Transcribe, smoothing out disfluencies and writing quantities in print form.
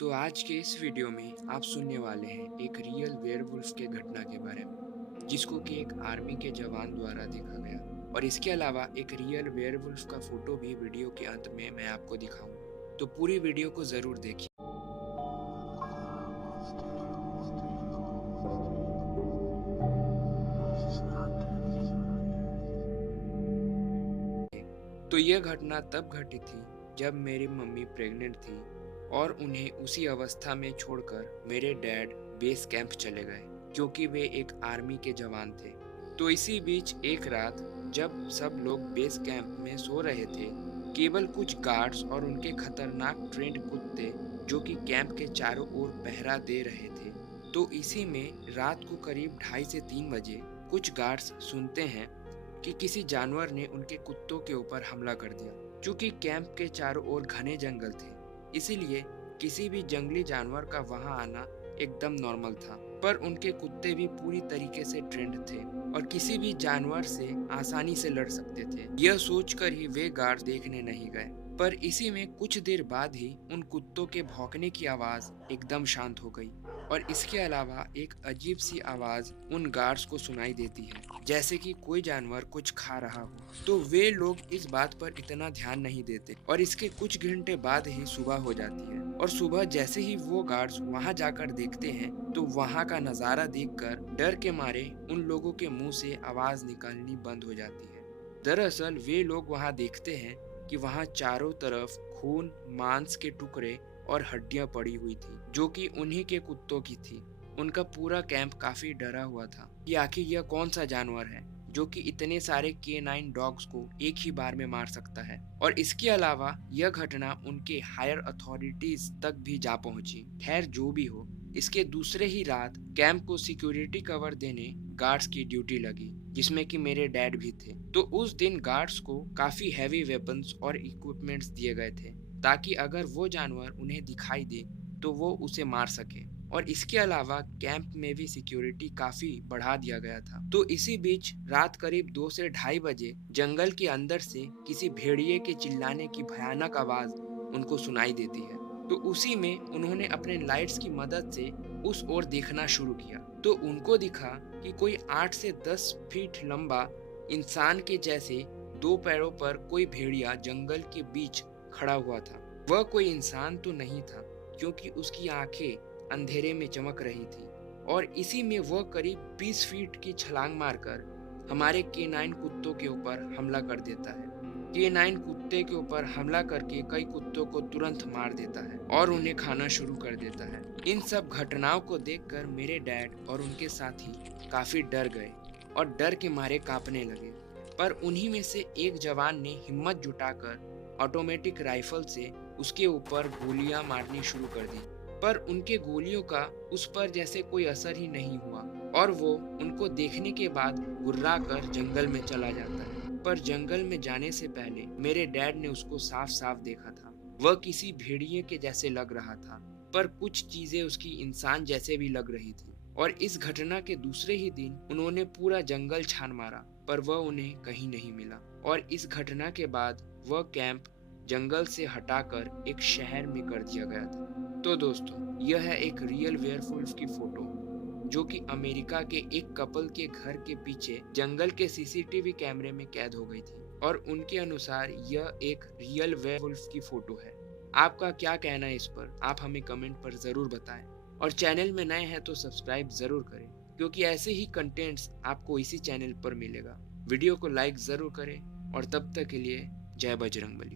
तो आज के इस वीडियो में आप सुनने वाले हैं एक रियल वेयरवुल्फ के घटना के बारे में जिसको कि एक आर्मी के जवान द्वारा देखा गया और इसके अलावा एक रियल वेयरवुल्फ का फोटो भी वीडियो के अंत में मैं आपको दिखाऊंगा। तो पूरी वीडियो को जरूर देखिए। तो यह घटना तब घटी थी जब मेरी मम्मी प्रेग्नेंट थी और उन्हें उसी अवस्था में छोड़कर मेरे डैड बेस कैंप चले गए क्योंकि वे एक आर्मी के जवान थे। तो इसी बीच एक रात जब सब लोग बेस कैंप में सो रहे थे, केवल कुछ गार्ड्स और उनके खतरनाक ट्रेंड कुत्ते जो कि कैंप के चारों ओर पहरा दे रहे थे। तो इसी में रात को करीब 2:30 से 3 बजे कुछ गार्ड्स सुनते हैं कि किसी जानवर ने उनके कुत्तों के ऊपर हमला कर दिया। चूंकि कैंप के चारों ओर घने जंगल थे, इसीलिए किसी भी जंगली जानवर का वहां आना एकदम नॉर्मल था, पर उनके कुत्ते भी पूरी तरीके से ट्रेंड थे और किसी भी जानवर से आसानी से लड़ सकते थे। यह सोचकर ही वे गार्ड देखने नहीं गए, पर इसी में कुछ देर बाद ही उन कुत्तों के भौंकने की आवाज एकदम शांत हो गई और इसके अलावा एक अजीब सी आवाज उन गार्ड्स को सुनाई देती है, जैसे कि कोई जानवर कुछ खा रहा हो। तो वे लोग इस बात पर इतना ध्यान नहीं देते और इसके कुछ घंटे बाद ही सुबह हो जाती है और सुबह जैसे ही वो गार्ड्स वहां जाकर देखते हैं तो वहां का नजारा देखकर डर के मारे उन लोगों के मुंह से आवाज निकलनी बंद हो जाती है। दरअसल वे लोग वहां देखते हैं कि वहां चारों तरफ खून, मांस के टुकड़े और हड्डियां पड़ी हुई थी जो कि उन्हीं के कुत्तों की थी। उनका पूरा कैंप काफी डरा हुआ था कि आखिर यह कौन सा जानवर है जो कि इतने सारे K9 डॉग्स को एक ही बार में मार सकता है। और इसके अलावा यह घटना उनके हायर अथॉरिटीज तक भी जा पहुंची। खैर जो भी हो, इसके दूसरे ही रात कैंप को सिक्योरिटी कवर देने गार्ड्स की ड्यूटी लगी, जिसमें कि मेरे डैड भी थे। तो उस दिन गार्ड्स को काफी हैवी वेपन्स और इक्विपमेंट्स दिए गए थे ताकि अगर वो जानवर उन्हें दिखाई दे तो वो उसे मार सके। और इसके अलावा कैंप में भी सिक्योरिटी काफी बढ़ा दिया गया था। तो इसी बीच रात करीब 2 से 2:30 बजे जंगल के अंदर से किसी भेड़िए के चिल्लाने की भयानक आवाज उनको सुनाई देती है। तो उसी में उन्होंने अपने लाइट्स की मदद से उस ओर देखना शुरू किया। तो उनको दिखा कि कोई 8 से 10 फीट लंबा इंसान के जैसे 2 पैरों पर कोई भेड़िया जंगल के बीच खड़ा हुआ था। वह कोई इंसान तो नहीं था क्योंकि उसकी आंखें अंधेरे में चमक रही थी और इसी में वह करीब 20 फीट की छलांग मारकर हमारे K9 कुत्तों के ऊपर हमला कर देता है। K9 कुत्ते के ऊपर हमला करके कई कुत्तों को तुरंत मार देता है और उन्हें खाना शुरू कर देता है। इन सब घटनाओं को देखकर मेरे डैड और उनके साथी काफी डर गए और डर के मारे कांपने लगे। पर उन्हीं में से एक जवान ने हिम्मत जुटाकर ऑटोमेटिक राइफल से उसके ऊपर गोलियां मारनी शुरू कर दी, पर उनके गोलियों का उस पर जैसे कोई असर ही नहीं हुआ और वो उनको देखने के बाद गुर्रा कर जंगल में चला जाता है। पर जंगल में जाने से पहले मेरे डैड ने उसको साफ साफ देखा था। वह किसी भेड़िए के जैसे लग रहा था, पर कुछ चीजें उसकी इंसान जैसे भी लग रही थी। और इस घटना के दूसरे ही दिन उन्होंने पूरा जंगल छान मारा, पर वह उन्हें कहीं नहीं मिला। और इस घटना के बाद वह कैंप जंगल से हटाकर एक शहर में कर दिया गया था। तो दोस्तों, यह है एक रियल वेयरवुल्फ की फोटो जो कि अमेरिका के एक कपल के घर के पीछे जंगल के सीसीटीवी कैमरे में कैद हो गई थी और उनके अनुसार यह एक रियल वेयरवुल्फ की फोटो है। आपका क्या कहना है इस पर? आप हमें कमेंट पर जरूर बताएं और चैनल में नए हैं तो सब्सक्राइब जरूर करें क्योंकि ऐसे ही कंटेंट्स आपको इसी चैनल पर मिलेगा। वीडियो को लाइक जरूर करें और तब तक के लिए जय बजरंगबली।